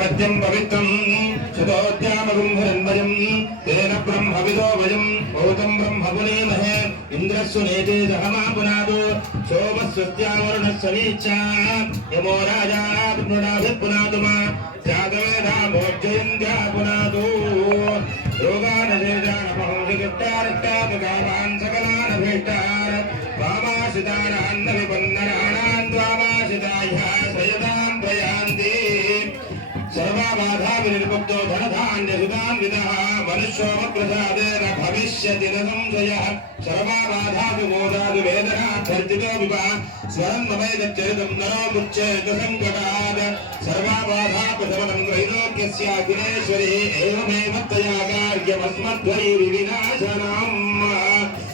वद्यं पवित्रं शतोद्यामगुम्भरन्वयं तेन ब्रह्मविदो वयं भूतं ब्रह्मपुनीमहे इन्द्रस्वनेते सहमा पुनादो सोमस्वस्त्यावरुणस्य नीचा यमो राजा पुनराभिपुनातुमा जातवेदा मोक्षयन्त्या पुनादो रोगानशेषानपहंसकृत्तारक्तातकामान् सकलानभीष्टार वामाशितानान्नविपन्नराणान् द्वामाशिताह्या स्वयतां प्रयान्ति सर्वबाधा विनिर्मुक्तो धनधान्यसुधान्वितः मनुष्योपप्रसादेन भविष्यति न संशयः सर्वबाधातु मोदातु वेदनार्थर्जितो विपा स्वरं ममैदच्चरितं नरो मुच्येत सङ्कटात् सर्वबाधापशमनं त्रैलोक्यस्याखिलेश्वरी एवमेव तया कार्यमस्मद्वैर्विनाशनम्